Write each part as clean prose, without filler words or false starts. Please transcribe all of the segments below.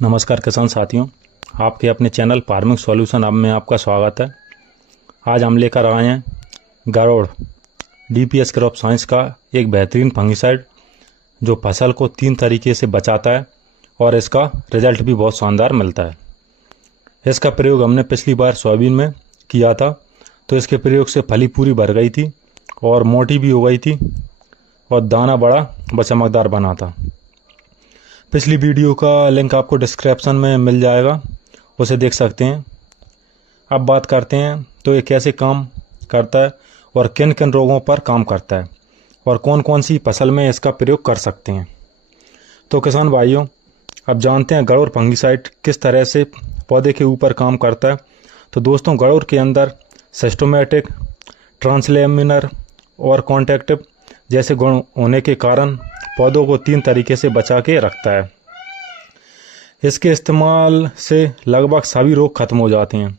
नमस्कार किसान साथियों, आपके अपने चैनल फार्मिंग सॉल्यूशन अब में आपका स्वागत है। आज हम लेकर आए हैं गरुड़ डीपीएस क्रॉप साइंस का एक बेहतरीन फंगिसाइड जो फसल को 3 तरीके से बचाता है और इसका रिजल्ट भी बहुत शानदार मिलता है। इसका प्रयोग हमने पिछली बार सोयाबीन में किया था, तो इसके प्रयोग से फली पूरी भर गई थी और मोटी भी हो गई थी और दाना बड़ा व चमकदार बना था। पिछली वीडियो का लिंक आपको डिस्क्रिप्शन में मिल जाएगा, उसे देख सकते हैं। अब बात करते हैं तो ये कैसे काम करता है और किन किन रोगों पर काम करता है और कौन कौन सी फसल में इसका प्रयोग कर सकते हैं। तो किसान भाइयों, अब जानते हैं गरुड़ फंगिसाइड किस तरह से पौधे के ऊपर काम करता है। तो दोस्तों, गरुड़ के अंदर सिस्टोमेटिक, ट्रांसलेमिनर और कॉन्ट्रैक्टिव जैसे गुण होने के कारण पौधों को 3 तरीके से बचा के रखता है। इसके इस्तेमाल से लगभग सभी रोग खत्म हो जाते हैं।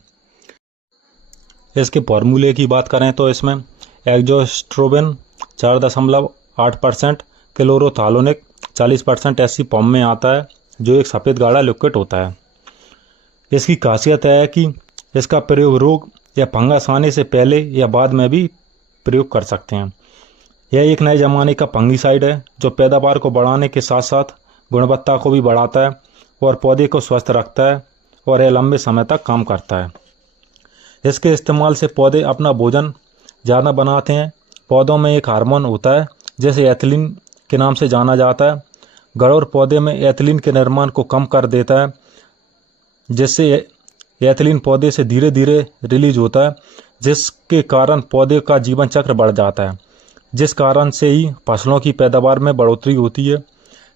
इसके फॉर्मूले की बात करें तो इसमें एग्जोस्ट्रोबिन 4.8%, क्लोरोथालोनिक 40% ऐसी फॉर्म में आता है, जो एक सफ़ेद गाढ़ा लिक्विड होता है। इसकी खासियत है कि इसका प्रयोग रोग या फंगस आने से पहले या बाद में भी प्रयोग कर सकते हैं। यह एक नए ज़माने का फंगिसाइड है जो पैदावार को बढ़ाने के साथ साथ गुणवत्ता को भी बढ़ाता है और पौधे को स्वस्थ रखता है, और यह लंबे समय तक काम करता है। इसके इस्तेमाल से पौधे अपना भोजन ज़्यादा बनाते हैं। पौधों में एक हार्मोन होता है जैसे एथिलीन के नाम से जाना जाता है। गरुड़ पौधे में एथिलीन के निर्माण को कम कर देता है, जिससे एथिलीन पौधे से धीरे धीरे रिलीज होता है, जिसके कारण पौधे का जीवन चक्र बढ़ जाता है, जिस कारण से ही फसलों की पैदावार में बढ़ोतरी होती है,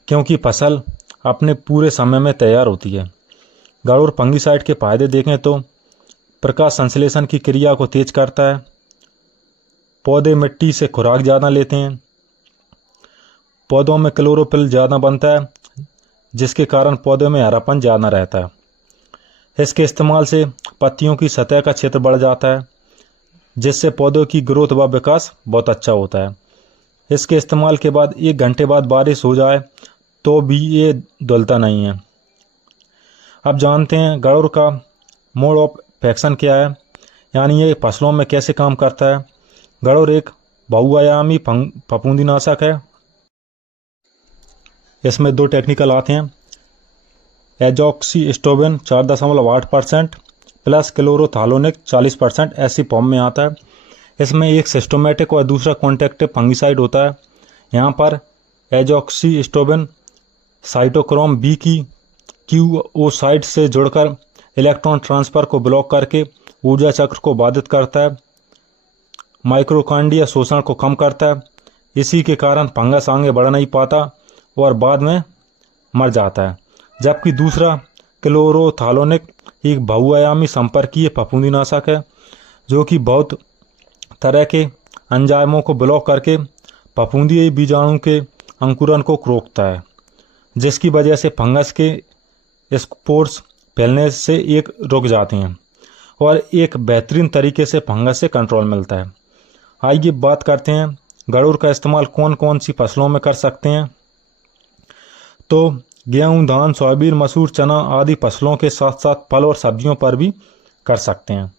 क्योंकि फसल अपने पूरे समय में तैयार होती है। गरुड़ फंगिसाइड के फायदे देखें तो प्रकाश संश्लेषण की क्रिया को तेज करता है, पौधे मिट्टी से खुराक ज़्यादा लेते हैं, पौधों में क्लोरोफिल ज़्यादा बनता है, जिसके कारण पौधे में हरापन ज़्यादा रहता है। इसके इस्तेमाल से पत्तियों की सतह का क्षेत्र बढ़ जाता है, जिससे पौधों की ग्रोथ व विकास बहुत अच्छा होता है। इसके इस्तेमाल के बाद 1 घंटे बाद बारिश हो जाए तो भी ये धुलता नहीं है। अब जानते हैं गरुड़ का मोड ऑफ एक्शन क्या है, यानी ये फसलों में कैसे काम करता है। गरुड़ एक बहुआयामी फफूंदीनाशक है। इसमें 2 टेक्निकल आते हैं, एजॉक्सिस्ट्रोबिन 4.8% प्लस क्लोरोथालोनिक 40% ऐसी फॉर्म में आता है। इसमें एक सिस्टोमेटिक और दूसरा कॉन्ट्रैक्टिव फंगिसाइड होता है। यहाँ पर एजॉक्सिस्ट्रोबिन साइटोक्रोम बी की क्यूओसाइड से जुड़कर इलेक्ट्रॉन ट्रांसफर को ब्लॉक करके ऊर्जा चक्र को बाधित करता है, माइक्रोकांडिया शोषण को कम करता है। इसी के कारण फंगस आगे बढ़ नहीं पाता और बाद में मर जाता है। जबकि दूसरा क्लोरोथालोनिक एक बहुआयामी संपर्कीय फफूंदीनाशक है, जो कि बहुत तरह के एंजाइमों को ब्लॉक करके फफूंदी बीजाणु के अंकुरन को रोकता है, जिसकी वजह से फंगस के स्पोर्स फैलने से रुक जाते हैं और एक बेहतरीन तरीके से फंगस से कंट्रोल मिलता है। आइए बात करते हैं गरुड़ का इस्तेमाल कौन कौन सी फसलों में कर सकते हैं। तो गेहूँ, धान, सोयाबीन, मसूर, चना आदि फसलों के साथ साथ फल और सब्जियों पर भी कर सकते हैं।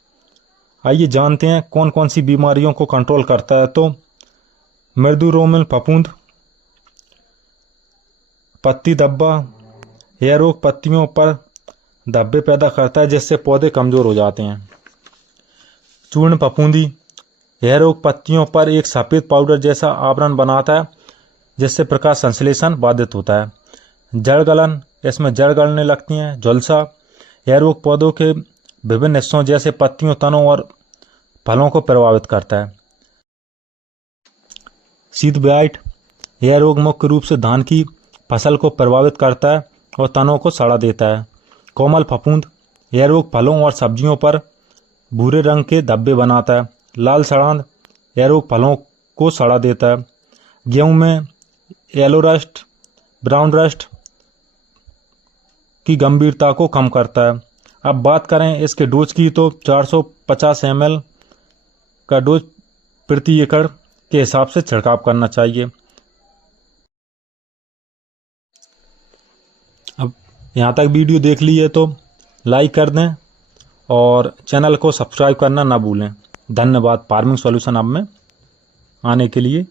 आइए जानते हैं कौन कौन सी बीमारियों को कंट्रोल करता है। तो मृदु रोमिल फफूंद, पत्ती धब्बा, यह रोग पत्तियों पर धब्बे पैदा करता है, जिससे पौधे कमज़ोर हो जाते हैं। चूर्ण फफूंदी, यह रोग पत्तियों पर एक सफ़ेद पाउडर जैसा आवरण बनाता है, जिससे प्रकाश संश्लेषण बाधित होता है। जड़ गलन, इसमें जड़ गलने लगती हैं। झुलसा, यह रोग पौधों के विभिन्न हिस्सों जैसे पत्तियों, तनों और फलों को प्रभावित करता है। शीत ब्लाइट, यह रोग मुख्य रूप से धान की फसल को प्रभावित करता है और तनों को सड़ा देता है। कोमल फफूंद, यह रोग फलों और सब्जियों पर भूरे रंग के धब्बे बनाता है। लाल सड़ांध, यह रोग फलों को सड़ा देता है। गेहूं में येलो रस्ट, ब्राउन रस्ट की गंभीरता को कम करता है। अब बात करें इसके डोज की, तो 450 ml का डोज प्रति एकड़ के हिसाब से छिड़काव करना चाहिए। अब यहाँ तक वीडियो देख ली है तो लाइक कर दें और चैनल को सब्सक्राइब करना ना भूलें। धन्यवाद फार्मिंग सॉल्यूशन अब में आने के लिए।